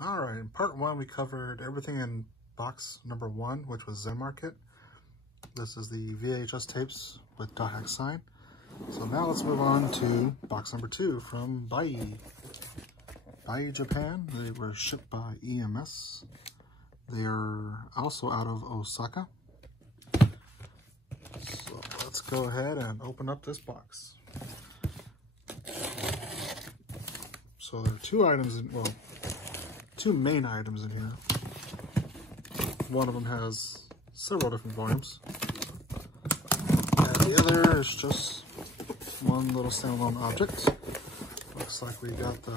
All right, in part one, we covered everything in box number 1, which was Zenmarket. This is the VHS tapes with Dothack sign. So now let's move on to box number 2 from Buyee. Buyee, Japan. They were shipped by EMS. They are also out of Osaka. So let's go ahead and open up this box. So there are 2 items in, well, 2 main items in here. One of them has several different volumes. And the other is just one little standalone object. Looks like we got the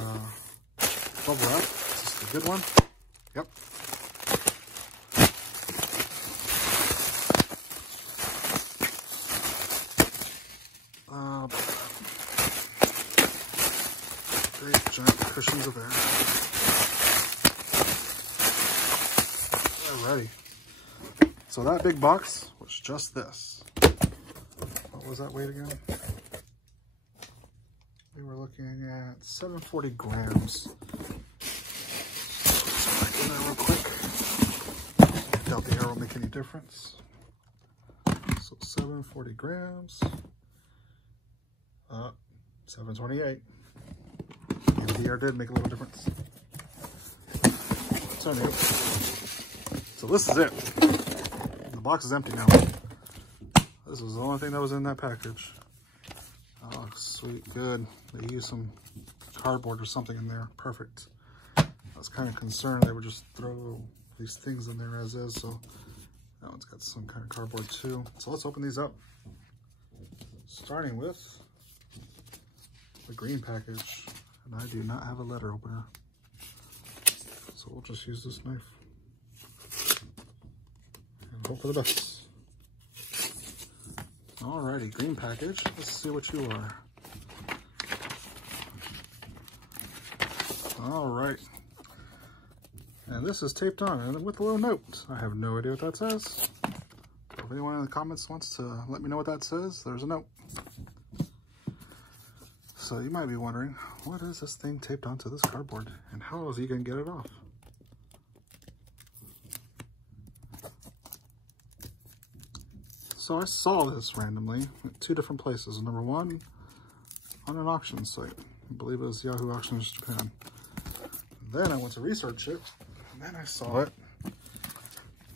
bubble wrap. Is this the good one? Yep. Great giant cushions of air. Alrighty. So that big box was just this. What was that weight again? We were looking at 740 grams. So let's back in there real quick. Doubt the air will make any difference. So 740 grams. 728. And the air did make a little difference. So anyway. So this is it. The box is empty now. This was the only thing that was in that package. Oh, sweet, good. They used some cardboard or something in there. Perfect. I was kind of concerned they would just throw these things in there as is. So that one's got some kind of cardboard too. So let's open these up. Starting with the green package. And I do not have a letter opener. So we'll just use this knife. And hope for the best. Alrighty, green package. Let's see what you are. Alright. And this is taped on and with a little note. I have no idea what that says. If anyone in the comments wants to let me know what that says, there's a note. So you might be wondering, what is this thing taped onto this cardboard? And how is he going to get it off? So I saw this randomly at 2 different places. Number 1, on an auction site. I believe it was Yahoo Auctions Japan. Then I went to research it, and then I saw it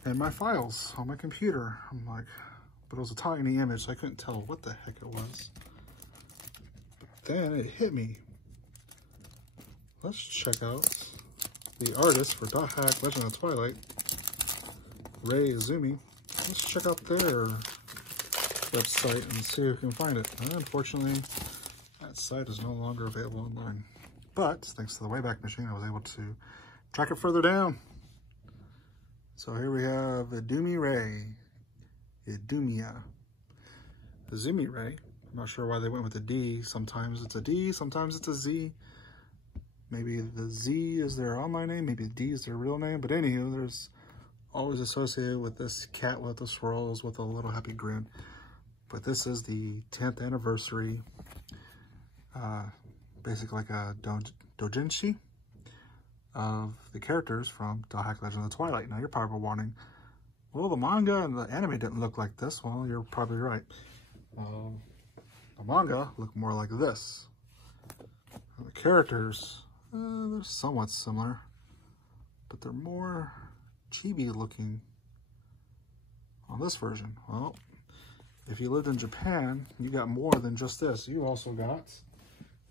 in my files on my computer. I'm like, but it was a tiny image, so I couldn't tell what the heck it was. But then it hit me. Let's check out the artist for Dothack Legend of Twilight, Ray Izumi. Let's check out their website and see if we can find it. And unfortunately, that site is no longer available online. But thanks to the Wayback Machine, I was able to track it further down. So here we have Izumi Ray. Izumi Ray. I'm not sure why they went with a D. Sometimes it's a D, sometimes it's a Z. Maybe the Z is their online name, maybe the D is their real name. But anywho, there's always associated with this cat with the swirls with a little happy grin. But this is the 10th anniversary, basically like a doujinshi of the characters from Dothack Legend of the Twilight. Now you're probably wondering, well, the manga and the anime didn't look like this. Well, you're probably right. The manga looked more like this. And the characters, they're somewhat similar, but they're more chibi looking on this version. Well, if you lived in Japan, you got more than just this. You also got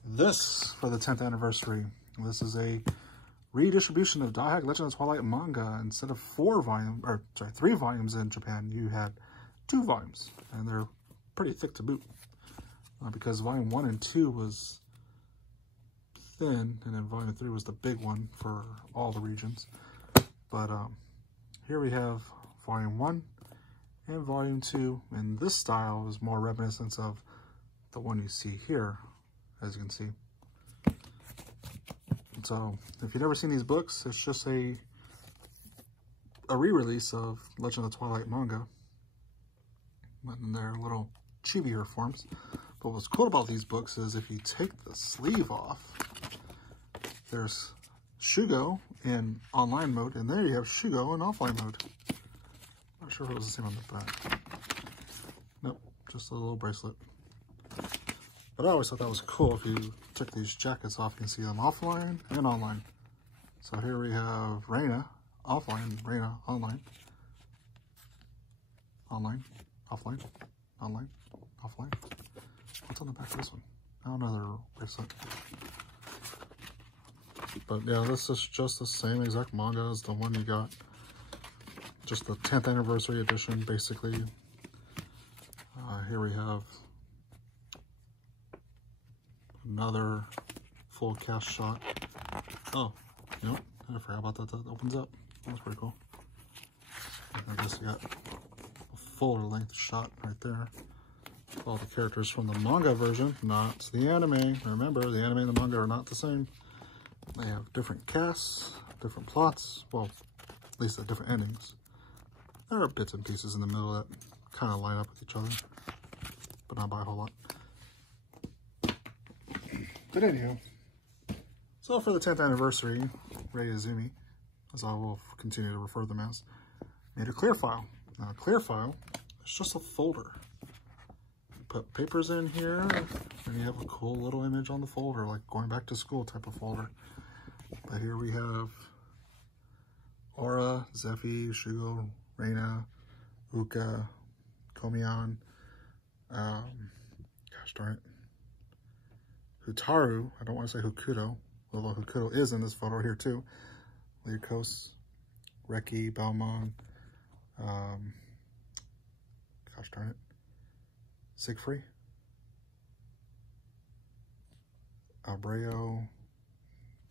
this for the 10th anniversary. This is a redistribution of Dothack Legend of Twilight manga. Instead of 3 volumes in Japan, you had 2 volumes, and they're pretty thick to boot. Because volume 1 and 2 was thin, and then volume 3 was the big one for all the regions. But here we have volume 1 and volume 2, and this style is more reminiscent of the one you see here, as you can see. So if you've never seen these books, it's just a re-release of Legend of the Twilight manga, but in their little chibier forms. But what's cool about these books is if you take the sleeve off, there's Shugo in online mode, and there you have Shugo in offline mode. Not sure if it was the same on the back. Nope, just a little bracelet. But I always thought that was cool. If you took these jackets off, you can see them offline and online. So here we have Reina offline, Reina online, online, offline, online, offline. What's on the back of this one? Oh, another bracelet. But yeah, this is just the same exact manga as the one you got. Just the 10th anniversary edition, basically. Here we have another full cast shot. Oh, you know, I forgot about that. That opens up. That's pretty cool. I guess you got a fuller length shot right there. All the characters from the manga version, not the anime. Remember, the anime and the manga are not the same. They have different casts, different plots. Well, at least at different endings. There are bits and pieces in the middle that kind of line up with each other, but not by a whole lot. But anyhow, so for the 10th anniversary, Rei Izumi, as I will continue to refer to them as, made a clear file. Now, a clear file is just a folder. You put papers in here, and you have a cool little image on the folder, like going back to school type of folder. But here we have Aura, Zephy, Shugo, Reina, Uka, Komian, gosh darn it, Hutaru, I don't want to say Hokuto, although Hokuto is in this photo here too, Lyukos, Reki, Balmong, gosh darn it, Siegfried, Abreu,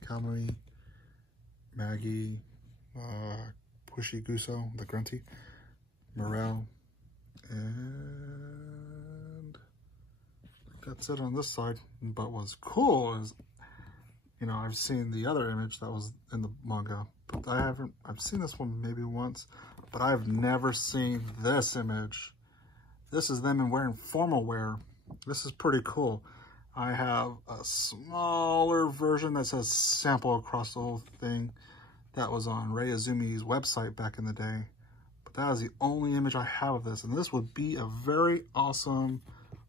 Kamui, Maggie, Pushy Guso, the Grunty, Morel, and that's it on this side. But what's cool is, you know, I've seen the other image that was in the manga, but I've seen this one maybe once, but I've never seen this image. This is them wearing formal wear. This is pretty cool. I have a smaller version that says sample across the whole thing. That was on Rei Izumi's website back in the day. But that is the only image I have of this. And this would be a very awesome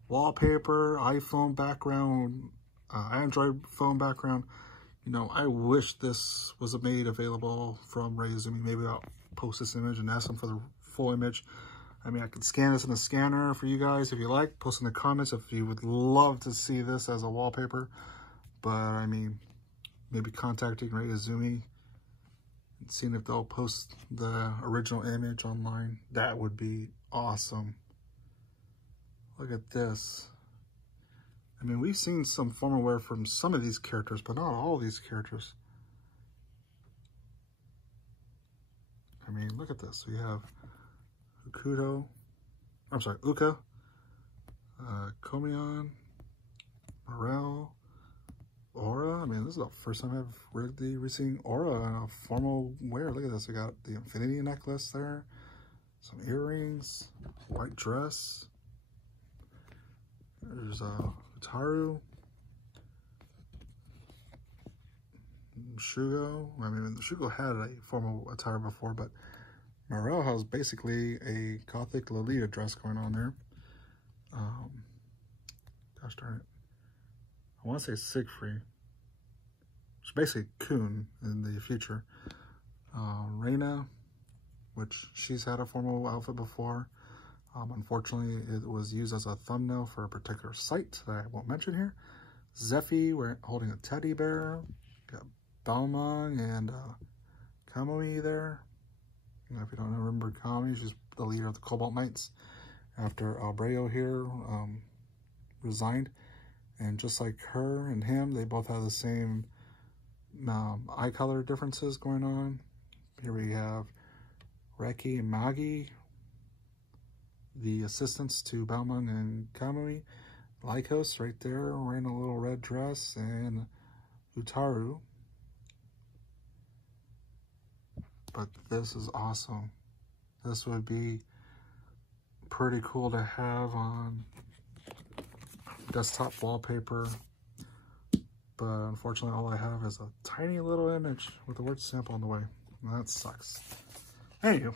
wallpaper, iPhone background, Android phone background. You know, I wish this was made available from Rei Izumi. Maybe I'll post this image and ask them for the full image. I mean, I could scan this in the scanner for you guys if you like. Post in the comments if you would love to see this as a wallpaper. But, I mean, maybe contacting Rei Izumi and seeing if they'll post the original image online. That would be awesome. Look at this. I mean, we've seen some formal wear from some of these characters, but not all of these characters. I mean, look at this. We have Uka, Komian, Morel, Aura. I mean, this is the first time I've really seen Aura in a formal wear. Look at this. We got the infinity necklace there, some earrings, white dress. There's Utaru, Shugo. I mean, Shugo had a formal attire before, but Morel has basically a gothic Lolita dress going on there. Gosh darn it. I want to say Siegfried. It's basically Kun in the future. Reina, which she's had a formal outfit before. Unfortunately, it was used as a thumbnail for a particular site that I won't mention here. Zephy, we're holding a teddy bear. Got Balmong and Kamui there. If you don't remember Kamui, she's the leader of the Cobalt Knights after Abreu here resigned. And just like her and him, they both have the same eye color differences going on. Here we have Reki and Maggie, the assistants to Balmong and Kamui. Lyukos right there wearing a little red dress, and Utaru. But this is awesome. This would be pretty cool to have on desktop wallpaper. but unfortunately all I have is a tiny little image with the word sample on the way. That sucks. Anywho,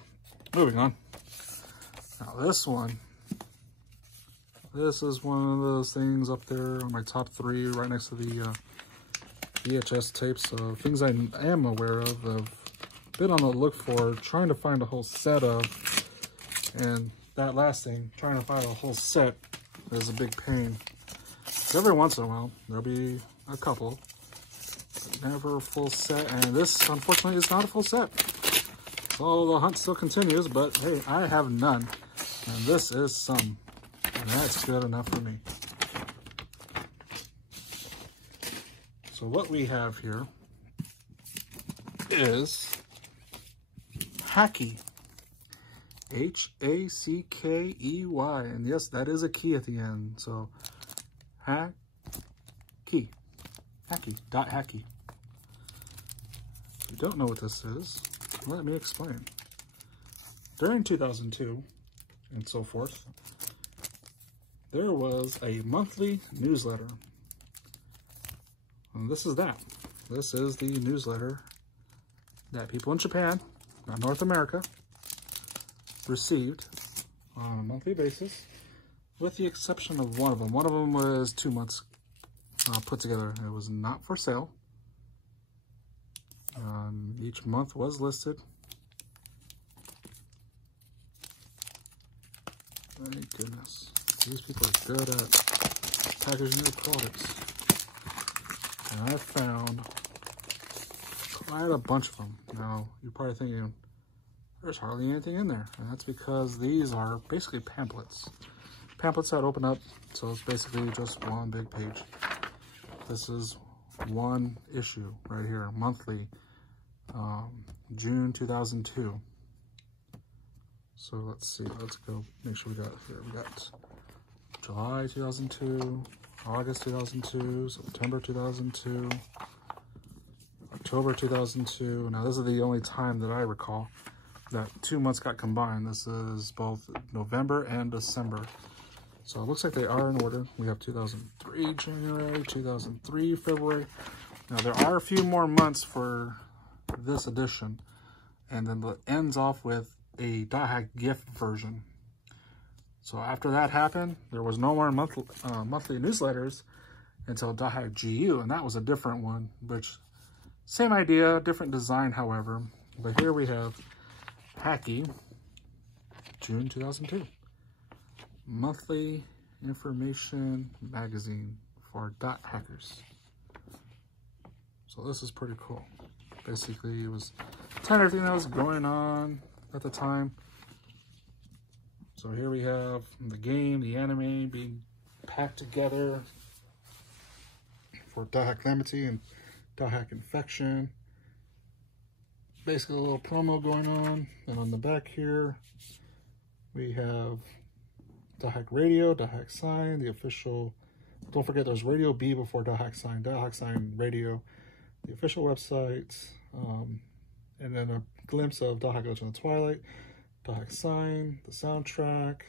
moving on. Now this one, this is one of those things up there on my top 3, right next to the VHS tapes of things I am aware of, been on the look for, trying to find a whole set of, and that last thing, trying to find a whole set, is a big pain. Every once in a while, there'll be a couple, but never a full set, and this, unfortunately, is not a full set. So the hunt still continues, but hey, I have none, and this is some, and that's good enough for me. So what we have here is hackey. H-A-C-K-E-Y. And yes, that is a key at the end. So hackey. Hackey. Hackey. If you don't know what this is, let me explain. During 2002 and so forth, there was a monthly newsletter. And this is that. This is the newsletter that people in Japan, not North America, received on a monthly basis, with the exception of one of them. One of them was 2 months put together. It was not for sale. Each month was listed. Thank goodness. These people are good at packaging their products. And I found quite a bunch of them. Now, you're probably thinking, there's hardly anything in there. And that's because these are basically pamphlets. Pamphlets that open up, so it's basically just one big page. This is one issue right here, monthly, June 2002. So let's see, let's go make sure we got here. We got July 2002, August 2002, September 2002, October 2002. Now this is the only time that I recall that 2 months got combined. This is both November and December. So it looks like they are in order. We have 2003 January, 2003 February. Now there are a few more months for this edition, and then it ends off with a Dothack gift version. So after that happened, there was no more monthly newsletters until Dothack GU, and that was a different one, which same idea, different design, however. But here we have hackey, June 2002. Monthly information magazine for dot hackers. So this is pretty cool. Basically, it was telling everything that was going on at the time. So here we have the game, the anime being packed together for Dothack Calamity and Dothack Infection. Basically a little promo going on. And on the back here, we have Dothack Radio, Dothack Sign, the official, don't forget there's Radio B before Dothack Sign Radio, the official website, and then a glimpse of Dothack Legend of Twilight, Dothack Sign, the soundtrack,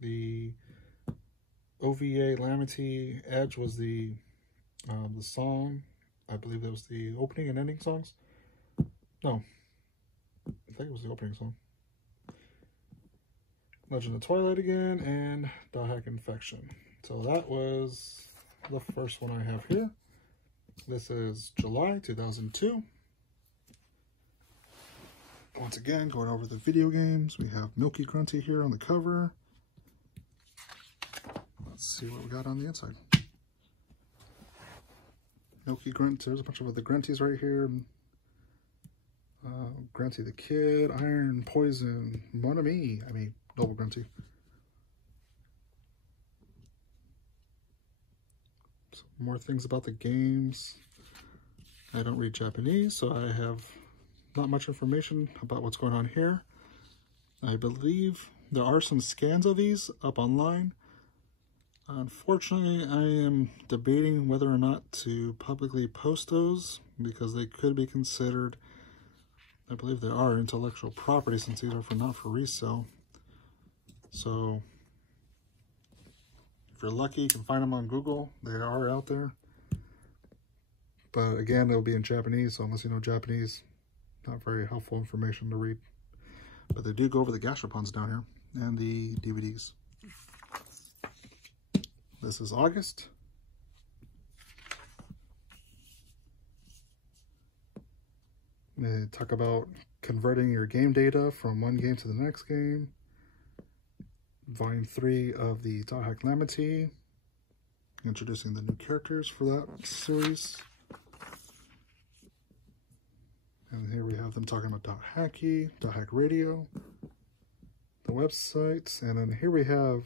the OVA Calamity, Edge was the song. I believe that was the opening and ending songs. No, I think it was the opening song. Legend of Twilight again, and Dothack Infection. So that was the first one I have here. This is July 2002. Once again, going over the video games, we have Milky Grunty here on the cover. Let's see what we got on the inside. Milky Grunt, there's a bunch of the Grunties right here. Grunty the Kid, Iron, Poison, Mon Ami, Noble Grunty. So more things about the games. I don't read Japanese, so I have not much information about what's going on here. I believe there are some scans of these up online. Unfortunately, I am debating whether or not to publicly post those because they could be considered, I believe they are intellectual property since these are not for resale. So if you're lucky, you can find them on Google. They are out there. But again, it'll be in Japanese, so unless you know Japanese, not very helpful information to read. But they do go over the gashapons down here and the DVDs. This is August. They talk about converting your game data from one game to the next game. Volume 3 of the Dothack LoTT, introducing the new characters for that series. And here we have them talking about hackey, Dothack Radio, the websites, and then here we have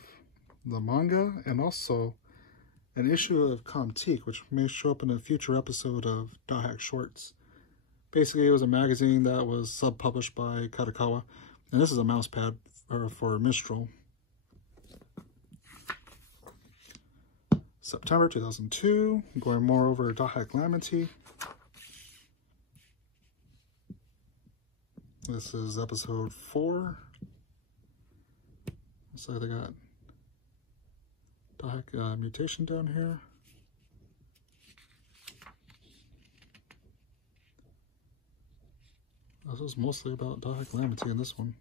the manga and also an issue of Comiket, which may show up in a future episode of Dothack Shorts. Basically, it was a magazine that was sub-published by Kadokawa, and this is a mouse pad for Mistral. September 2002, going more over Dothack LoTT. This is episode 4. Looks like they got Dothack mutation down here. This is mostly about Dothack LoTT in this one.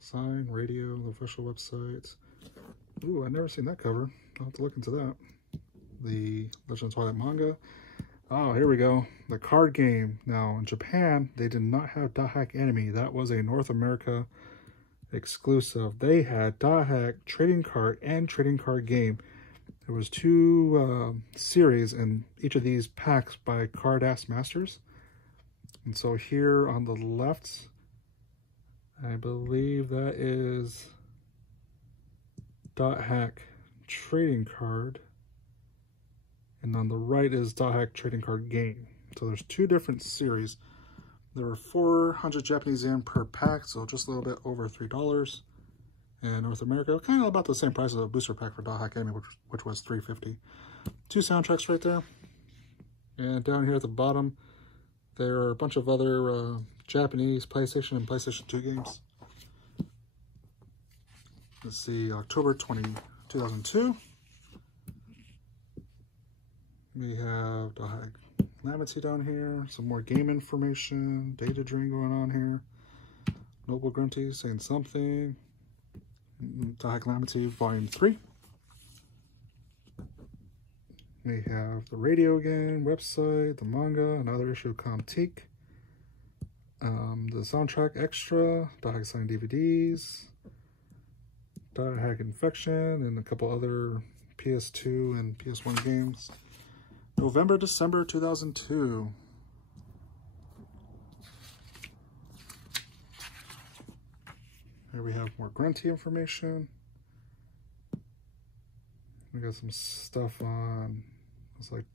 Sign, radio, the official website. Ooh, I've never seen that cover. I'll have to look into that. The Legend of Twilight manga. Oh, here we go. The card game. Now, in Japan, they did not have Dothack Enemy. That was a North America exclusive. They had Dothack Trading Card and Trading Card Game. There was 2 series in each of these packs by Card Ass Masters. And so here on the left, I believe that is Dothack Trading Card. And on the right is Dothack Trading Card Game. So there's 2 different series. There were 400 Japanese yen per pack, so just a little bit over $3. In North America, kind of about the same price as a booster pack for Dothack Enemy, which was $3.50. 2 soundtracks right there. And down here at the bottom, there are a bunch of other Japanese PlayStation and PlayStation 2 games. Let's see, October 2002. We have Dothack LoTT down here. Some more game information. Data drain going on here. Noble Grunty saying something. Dothack LoTT Volume 3. We have the radio game, website, the manga, another issue of Comiket. The soundtrack extra, Dothack signed DVDs, Dothack Infection, and a couple other PS2 and PS1 games. November, December 2002. Here we have more Grunty information. We got some stuff on, it's like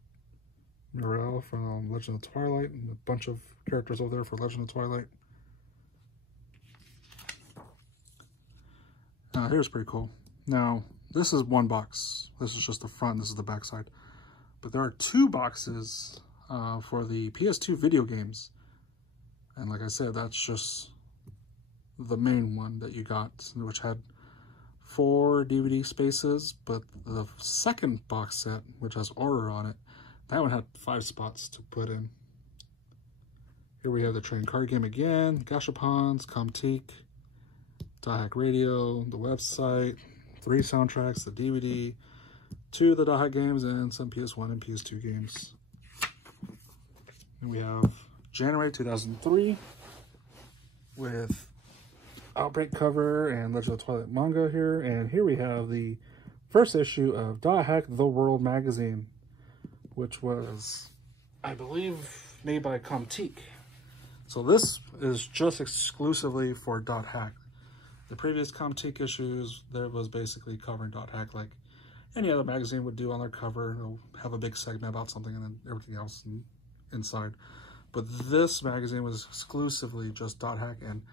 Muriel from Legend of Twilight, and a bunch of characters over there for Legend of Twilight. Here's pretty cool. Now, this is one box. This is just the front, this is the back side. But there are 2 boxes for the PS2 video games. And like I said, that's just the main one that you got, which had 4 DVD spaces, but the second box set, which has Aura on it, that one had 5 spots to put in. Here we have the trading card game again, gashapons, Comiket, Dothack Radio, the website, 3 soundtracks, the DVD, 2 of the Dothack games, and some PS1 and PS2 games. And we have January 2003 with Outbreak cover and Legend of Twilight manga here. And here we have the first issue of Dothack The World magazine, which was, I believe, made by Comiket. So this is just exclusively for Dothack. The previous Comiket issues, there was basically covering Dothack like any other magazine would do on their cover. They'll have a big segment about something and then everything else inside. But this magazine was exclusively just Dothack, and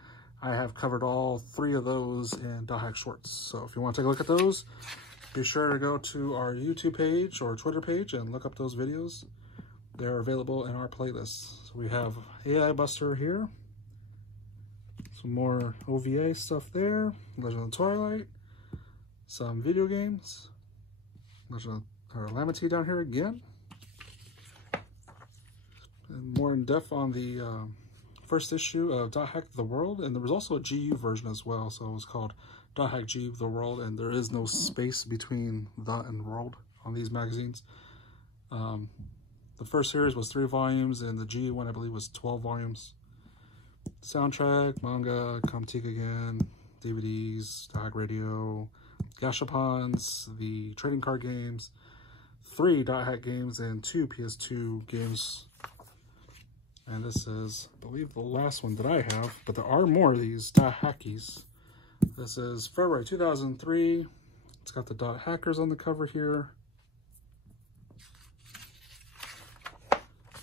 I have covered all 3 of those in Dothack Shorts. So if you want to take a look at those, be sure to go to our YouTube page or Twitter page and look up those videos. They're available in our playlist. So we have AI Buster here. Some more OVA stuff there. Legend of Twilight. Some video games. Legend of Calamity down here again. And more in depth on the first issue of Dothack the World, and there was also a GU version as well, so it was called Dothack GU the World, and there is no space between the and world on these magazines. The first series was 3 volumes, and the GU one I believe was 12 volumes. Soundtrack, manga, Comiket again, DVDs, Dothack Radio, Gashapons, the trading card games, 3 Dothack games, and 2 PS2 games. And this is, I believe, the last one that I have, but there are more of these Dothackies. This is February 2003. It's got the Dot Hackers on the cover here.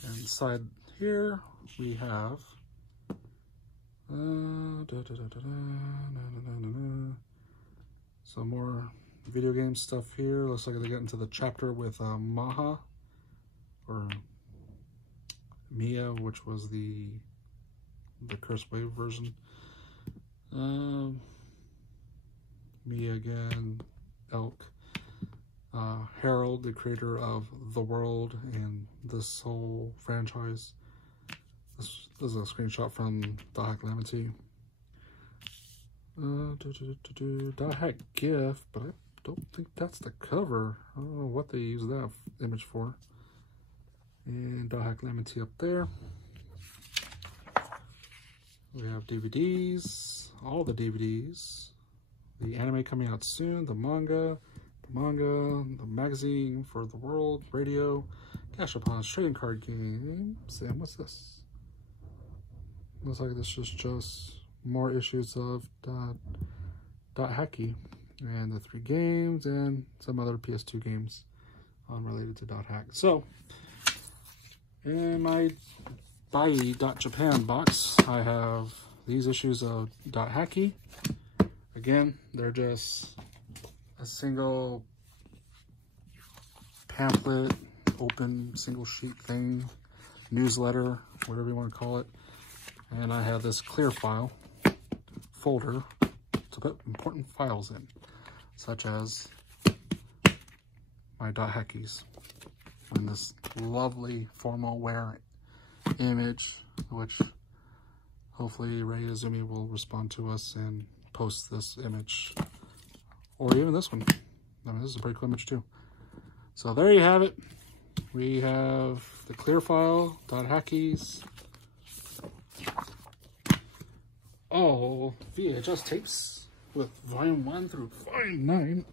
And inside here, we have some more video game stuff here. Looks like they get into the chapter with Maha, or Mia, which was the Curse Wave version. Mia again, Elk, Harold, the creator of The World and this whole franchise. This is a screenshot from Dothack Calamity. Dothack GIF, but I don't think that's the cover. I don't know what they use that image for. And Dothack Calamity up there. We have DVDs, all the DVDs. The anime coming out soon, the manga, the magazine for the world, radio, Gashapons, trading card games, and what's this? Looks like this is just more issues of Dothacky, and the 3 games, and some other PS2 games unrelated to Dothack. So, in my Buyee.Japan box, I have these issues of Dothacky. Again, they're just a single pamphlet, open single sheet thing, newsletter, whatever you want to call it. And I have this clear file folder to put important files in, such as my Dothackies, and this lovely formal wear image, which hopefully Ray Izumi will respond to us and post this image, or even this one. I mean, this is a pretty cool image too. So there you have it. We have the clear file, Dothackies, all VHS tapes with volume 1 through volume 9.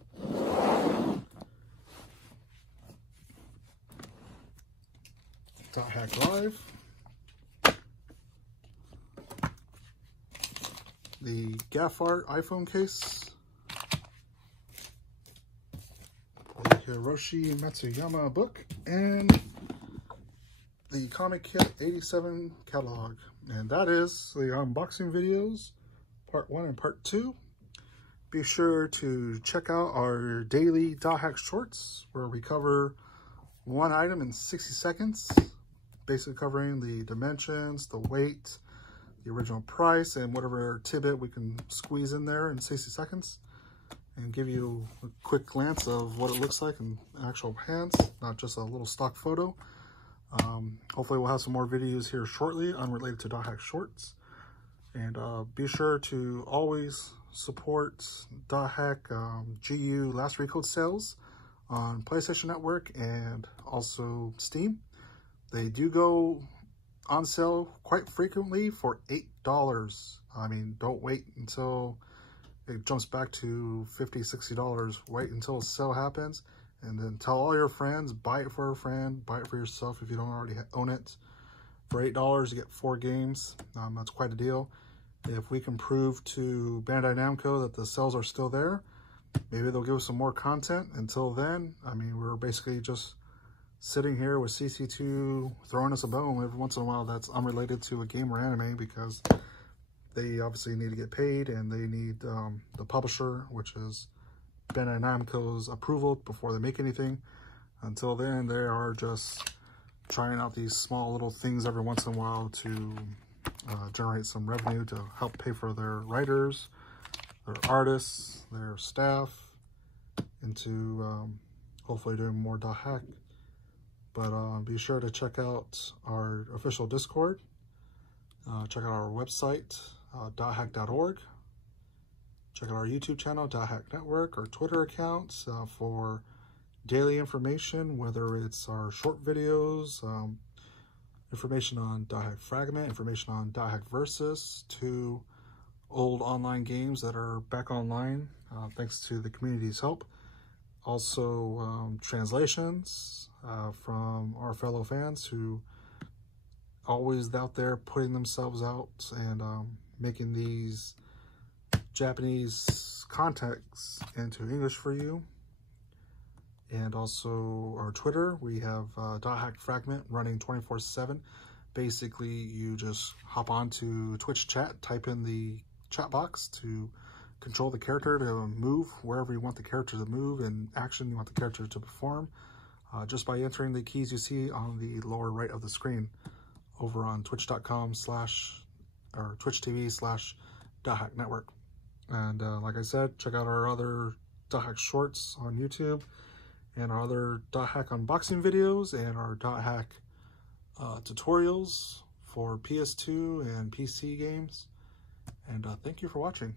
Dothack Live. The GraffArt iPhone case. The Hiroshi Matsuyama book. And the Comiket 87 catalog. And that is the unboxing videos, part 1 and part 2. Be sure to check out our daily Dothack shorts, where we cover one item in 60 seconds, basically covering the dimensions, the weight, the original price, and whatever tidbit we can squeeze in there in 60 seconds, and give you a quick glance of what it looks like in actual hands, not just a little stock photo. Hopefully we'll have some more videos here shortly unrelated to Dothack shorts. And be sure to always support Dothack GU Last Recode sales on PlayStation Network and also Steam. They do go on sale quite frequently for $8. I mean, don't wait until it jumps back to $50, $60. Wait until a sale happens, and then tell all your friends, buy it for a friend, buy it for yourself if you don't already own it. For $8, you get 4 games. That's quite a deal. If we can prove to Bandai Namco that the sales are still there, maybe they'll give us some more content. Until then, I mean, we're basically just sitting here with CC2 throwing us a bone every once in a while that's unrelated to a game or anime, because they obviously need to get paid, and they need the publisher, which is Bandai Namco's approval before they make anything. Until then, they are just trying out these small little things every once in a while to generate some revenue to help pay for their writers, their artists, their staff, and to hopefully doing more Dothack. But be sure to check out our official Discord. Check out our website, dothack.org. Check out our YouTube channel, Dothack Network, our Twitter accounts for daily information, whether it's our short videos, information on Dothack Fragment, information on Dothack Versus, to old online games that are back online thanks to the community's help. Also, translations from our fellow fans who always out there putting themselves out and making these Japanese contexts into English for you. And also our Twitter, we have Dothack Fragment running 24/7. Basically, you just hop onto Twitch chat, type in the chat box to control the character to move wherever you want the character to move and action you want the character to perform, just by entering the keys you see on the lower right of the screen over on twitch.com/Twitch.tv/Dothack Network. And like I said, check out our other Dothack shorts on YouTube and our other Dothack unboxing videos and our Dothack tutorials for PS2 and PC games. And thank you for watching.